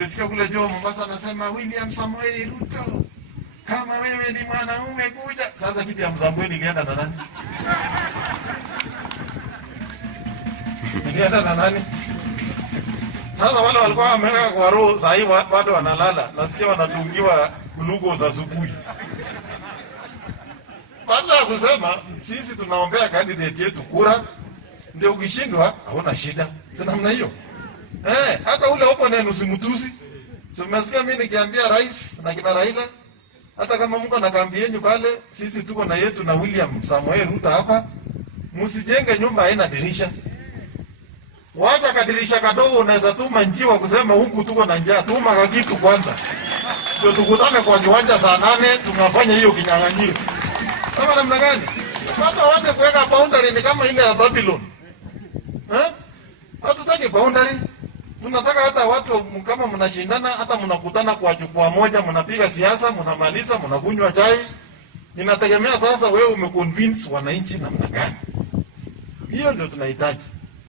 Nisikia kule Joe Mombasa anasema William Samoei Ruto, kama wewe ni mwanaume kuja. Sasa kiti ya Mzambweni ilienda na nani? Ilienda na nani? Sasa wale walikuwa wameweka kwa roho, sasa hivi bado wanalala. Nasikia wanadungiwa kulugo za asubuhi. Baada ya kusema sisi tunaombea candidate yetu kura, ndio ukishindwa hauna shida. Sina namna hiyo. Hata ule opponent usimtusi. Tumesikia mimi nikiambia rais na kina Raila, hata kama mko na kambi yenu pale, sisi tuko na yetu na William Samoei Ruto hapa. Msijenge nyumba haina dirisha. Wacha kadirisha kadogo, unaweza tuma njiwa kusema huku tuko na njaa. Tuma kwa kitu kwanza. Ndio tukutane kwa kiwanja saa 8 tunafanya hiyo kinyang'anyiro. Kama namna gani? Hata waje kuweka boundary ni kama ile ya Babylon. Hatutaki boundary. Tunataka hata watu kama mnashindana, hata mnakutana kwa jukwaa moja, mnapiga siasa, mnamaliza, mnakunywa chai. Inategemea sasa wewe umeconvince wananchi namna gani. Hiyo ndio tunahitaji.